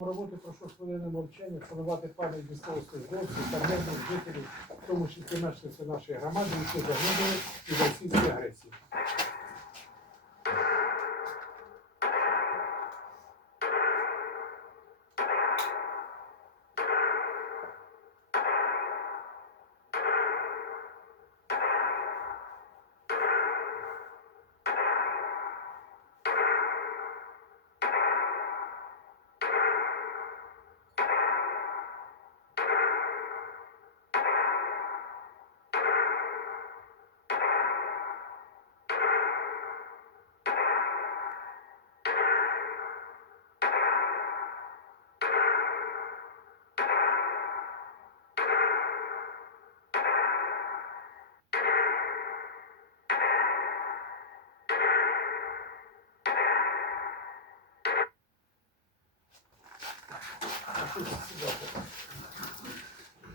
Роботи прошу хвилини мовчання, вшанувати пам'ять військовослужбовців та мирних жителів, в тому числі мешканців нашої громади, які загинули від російської агресії.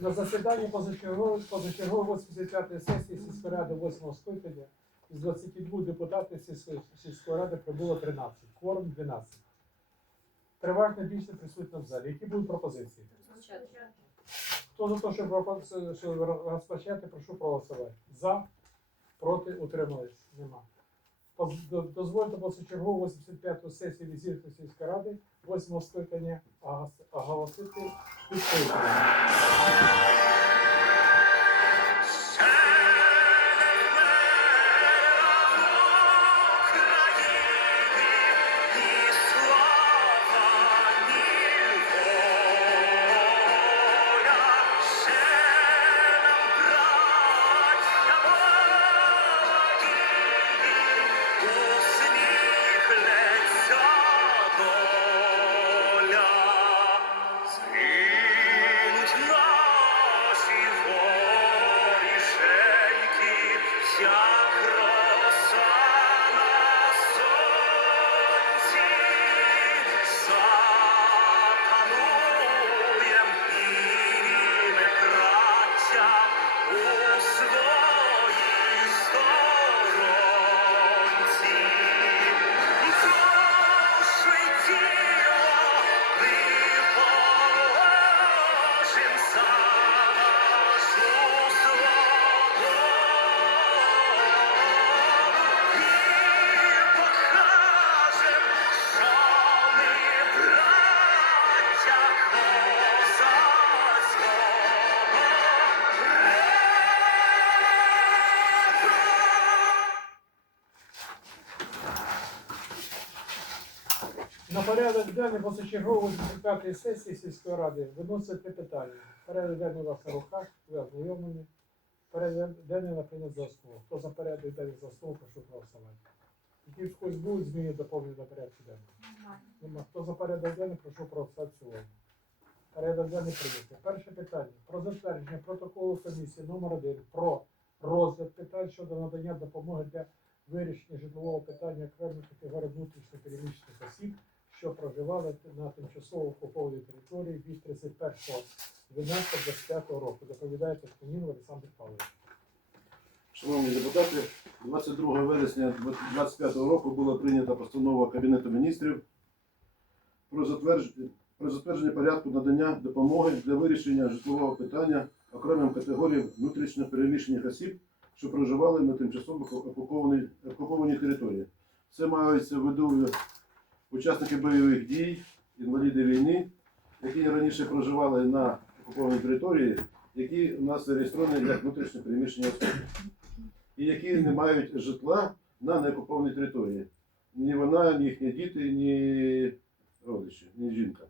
На засіданні позачергової позачергової 85-ї сесії сільської ради 8 скликання із 22 депутатів сільської- ради прибуло 13, кворум 12. Переважна більшість присутня в залі. Які будуть пропозиції? Хто за те, щоб розпочати, прошу проголосувати. За, проти, утримались. Нема. Дозвольте позачергову 85-ту сесію Візірської сільської ради 8 скликання оголосити відкритою. Порядок денний позачергової 85-ї сесії сільської ради виносити питання. Порядок денний у вас на руках, ви ознайомлені. Порядок денний на прийнят за основу. Хто за порядок денний за основу, прошу проголосувати. Які когось будуть зміни доповнені до порядку денного? Нема. Хто за порядок денний, прошу проголосувати цілому. Порядок денний прийнято. Перше питання. Про затвердження протоколу комісії номер 1 про розгляд питань щодо надання допомоги для вирішення житлового питання окремих категорій внутрішньо переміщених осіб, що проживали на тимчасово окупованій території від 31.12.25 року. Доповідає Тканін Олександр Павлович. Шановні депутати, 22 вересня 2025 року була прийнята постанова Кабінету міністрів про затвердження, про затвердження порядку надання допомоги для вирішення житлового питання окремим категоріям внутрішньо переміщених осіб, що проживали на тимчасово окупованій, окупованій території. Це маються в виду учасники бойових дій, інваліди війни, які раніше проживали на окупованій території, які у нас зареєстровані як внутрішньо переміщені особи і які не мають житла на неокупованій території. Ні вона, ні їхні діти, ні родичі, ні жінка.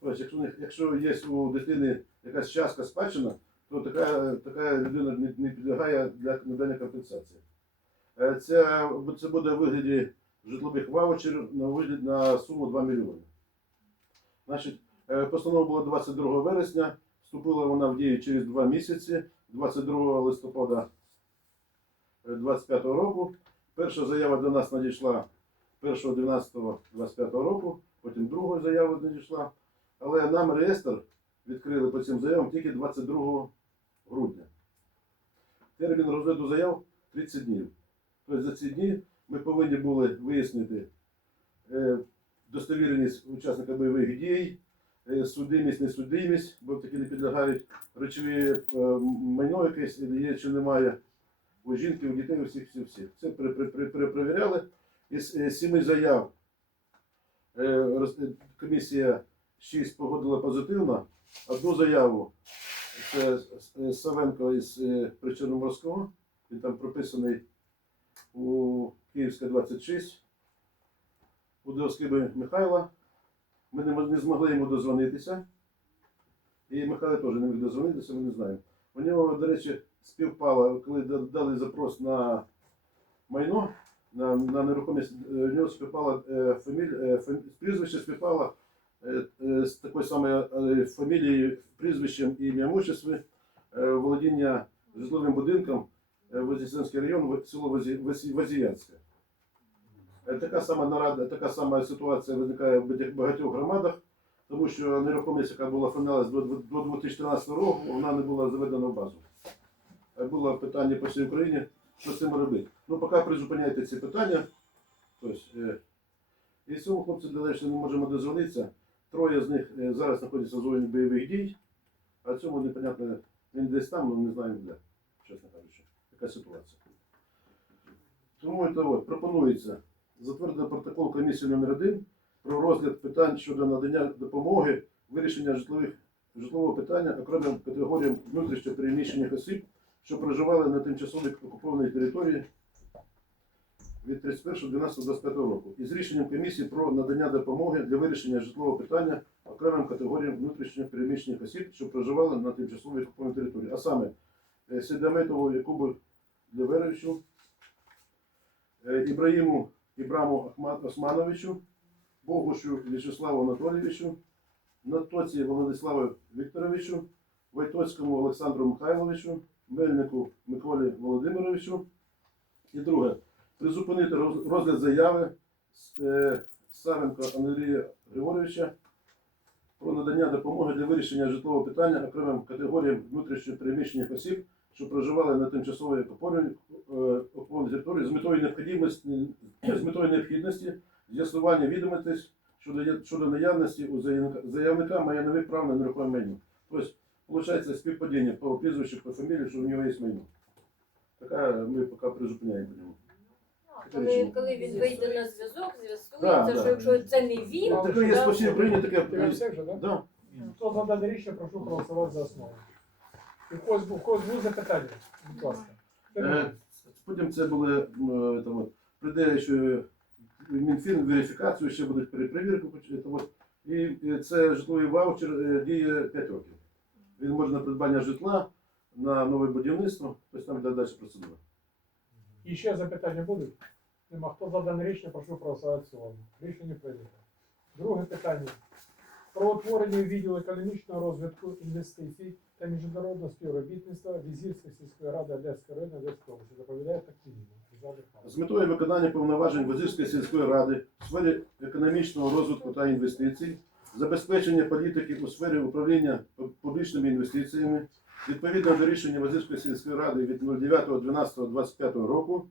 Тобто, якщо, якщо є у дитини якась частка спадщина, то така, така людина не, підлягає для надання компенсації. Це, це буде у вигляді житлових ваучерів на вигляд на суму 2 мільйони. Значить, е, постанова була 22 вересня, вступила вона в дію через 2 місяці, 22 листопада 25 року. Перша заява до нас надійшла 1.12.25 року, потім друга заява надійшла. Але нам реєстр відкрили по цим заявам тільки 22 грудня. Термін розгляду заяв 30 днів. Тобто за ці дні ми повинні були вияснити, е, достовіреність учасника бойових дій, е, судимість, несудимість, бо такі не підлягають речові е, майно якесь є чи немає у жінки, у дітей, у всіх, всіх, всіх. Це перепровіряли. Із сіми заяв комісія 6 погодила позитивно. Одну заяву це Савенко із Причорноморського. Він там прописаний у Київська 26. У Доскиби Михайла. Ми не, не змогли йому дозвонитися. І Михайло теж не міг дозвонитися, ми не знаємо. У нього, до речі, співпало, коли дали запрос на майно, на, на нерухомість, е, у нього співпало е, фаміль, е, фам- прізвище співпало з такою самою фамілією, прізвищем і ім'ям отчеством, володіння житловим будинком Вознесенський район, село Возі- Возі- Возіянське. Е, Така сама нарада, така сама ситуація виникає в багатьох- громадах, тому що нерухомість, яка була оформлялась до, до 2014 року, вона не була заведена в базу. Е, Було питання по всій Україні, що з цим робити. Ну, поки призупиняйте ці питання. Тобто, і цьому хлопці далі не можемо дозвонитися. Троє з них е, зараз знаходяться в зоні бойових дій, а цьому непонятно, він десь там, але не знаємо де, чесно кажучи. Така ситуація. Тому це от, пропонується затвердити протокол комісії номер 1 про розгляд питань щодо надання допомоги вирішення житлових, житлового питання окремим категоріям внутрішньо переміщених осіб, що проживали на тимчасово окупованій території від 31.12.25 року із рішенням комісії про надання допомоги для вирішення житлового питання окремим категоріям внутрішньо переміщених осіб, що проживали на тимчасово окупованій території, а саме е, Сідаметову Якубу Леверовичу, е, Ібраїму Ібраму Османовичу, Богушу В'ячеславу Анатолійовичу, Натоці Владиславу Вікторовичу, Войтоцькому Олександру Михайловичу, Мельнику Миколі Володимировичу. І друге, призупинити розгляд заяви е, Савенко Андрія Григоровича про надання допомоги для вирішення житлового питання окремим категоріям внутрішньо переміщених осіб, що проживали на тимчасовій окупованій е, території з метою необхідності, з метою необхідності з'ясування відомостей щодо, щодо наявності у заявника, заявника майнових прав на нерухоме майно. Тобто, виходить співпадіння по прізвищу, по фамілії, що в нього є майно. Така ми поки призупиняємо по. Коли, коли він вийде на зв'язок, Да, з'ясується, да. що якщо це не він, Ну, Таке є да, по всій таке. Ти все вже, так? Да. Хто за дане рішення, прошу проголосувати за основу. В когось, у когось були запитання, будь ласка. Е, Потім це були е, там, от, прийде ще Мінфін, верифікацію, ще будуть там, от. І це житловий ваучер е, діє 5 років. Він може на придбання житла, на нове будівництво, тобто там йде далі процедура. І ще запитання будуть? Нема. Хто за дане рішення, прошу проголосувати в цілому. Рішення прийнято. Друге питання. Про утворення відділу економічного розвитку інвестицій та міжнародного співробітництва Візірської сільської ради Одеської району Одеської області. Доповідає Тактівіна. З метою виконання повноважень Вазирської сільської ради в сфері економічного розвитку та інвестицій, забезпечення політики у сфері управління публічними інвестиціями, відповідно до рішення Вазирської сільської ради від 09.12.25 року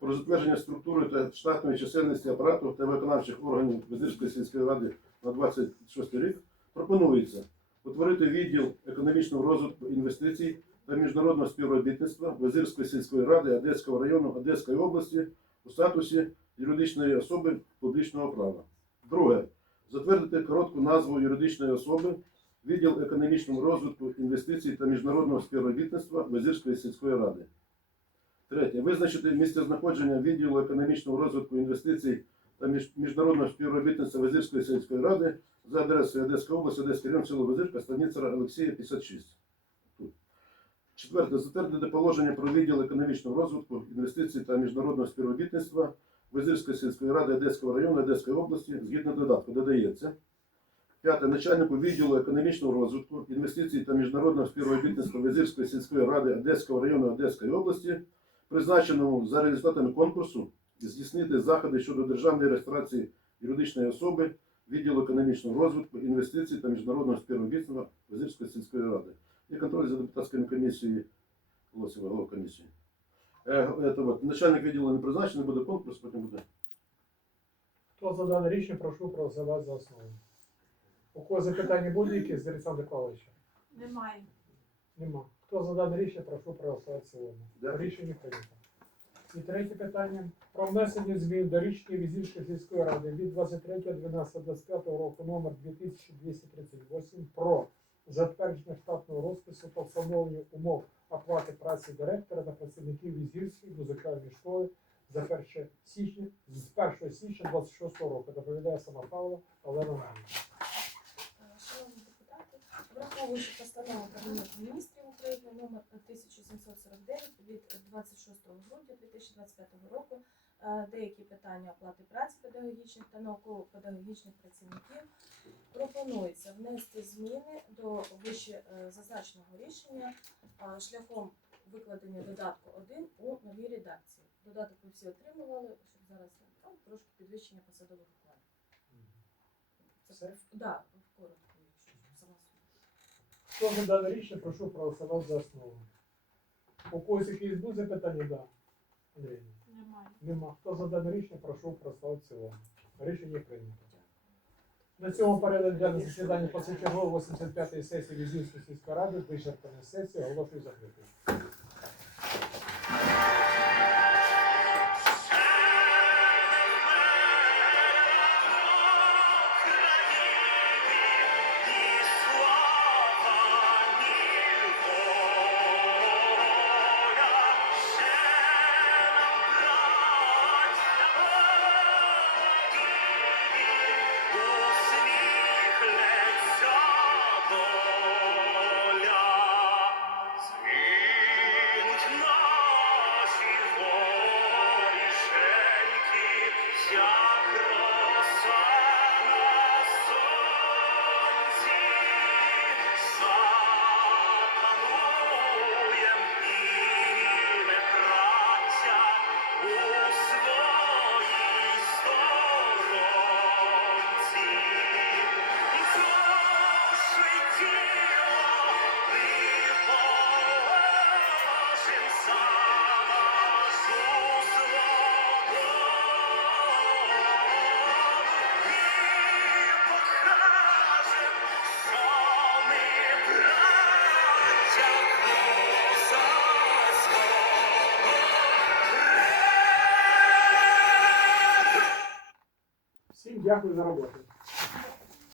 про затвердження структури та штатної чисельності апарату та виконавчих органів Вазирської сільської ради на 26 рік, пропонується утворити відділ економічного розвитку інвестицій та міжнародного співробітництва Визирської сільської ради Одеського району Одеської області у статусі юридичної особи публічного права. Друге. Затвердити коротку назву юридичної особи відділ економічного розвитку інвестицій та міжнародного співробітництва Визирської сільської ради. Третє. Визначити місцезнаходження відділу економічного розвитку інвестицій та між- міжнародного співробітництва Визирської сільської ради за адресою Одеська область, Одеський район, село Визирка, станиця Олексія, 56. Четверте, затвердити положення про відділ економічного розвитку, інвестицій та міжнародного співробітництва Визирської сільської ради Одеського району Одеської області згідно додатку додається. П'яте, начальнику відділу економічного розвитку, інвестицій та міжнародного співробітництва Визирської сільської ради Одеського району Одеської області, призначеному за результатами конкурсу, здійснити заходи щодо державної реєстрації юридичної особи, відділу економічного розвитку, інвестицій та міжнародного співробітництва Визирської сільської ради і контроль за депутатською комісією Лосєва, голова комісії. Е, это вот, начальник відділу не призначений, буде конкурс, потім буде. Хто Хто за дане рішення, прошу проголосувати за основу. У кого запитання будь-які з Олександра Павловича? Немає. Нема. Хто за дане рішення, прошу проголосувати в цілому. Рішення прийнято. І третє питання. Про внесення змін до річної Візівської сільської ради від 23.12.25 року номер 2238 про затвердження штатного розпису та встановлення умов оплати праці директора та працівників Візівської музикальної школи за 1 січня з 1 січня 26 року. Доповідає сама Павла Олена Е, Шановні депутати, враховуючи постанову Кабінету міністрів України номер 1749 від 26 грудня 2025 року, е, деякі питання оплати праці педагогічних та науково-педагогічних працівників пропонується внести зміни до вище е, зазначеного рішення е, шляхом викладення додатку 1 у новій редакції. Додаток ви всі отримували, щоб зараз ну, трошки підвищення посадових окладів. Все? Так, да, коротко. Хто за дане рішення, прошу проголосувати за основу. У когось якісь будуть запитання? Да. Андрій. Немає. Нема. Хто за дане рішення, прошу проголосувати в цілому. Рішення прийнято. На цьому порядок для засідання позачергової 85-ї сесії Візівської сільської ради вичерпана сесія, оголошую закритою. Всім дякую за роботу.